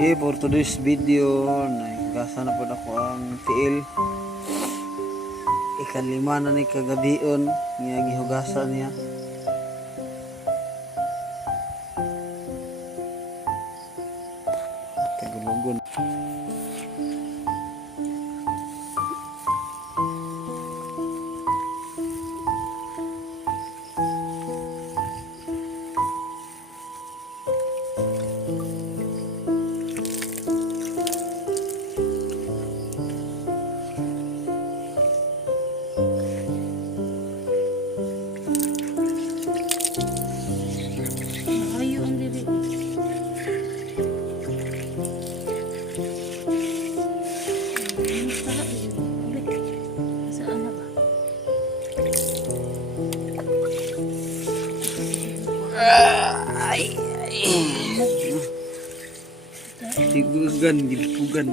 Okay, for today's video, nagkasa na po ako ang tiil. Ikalima na ni kagabion, nga gihugasan niya. Tagalugon. Ay. Tigugan, gilikugan.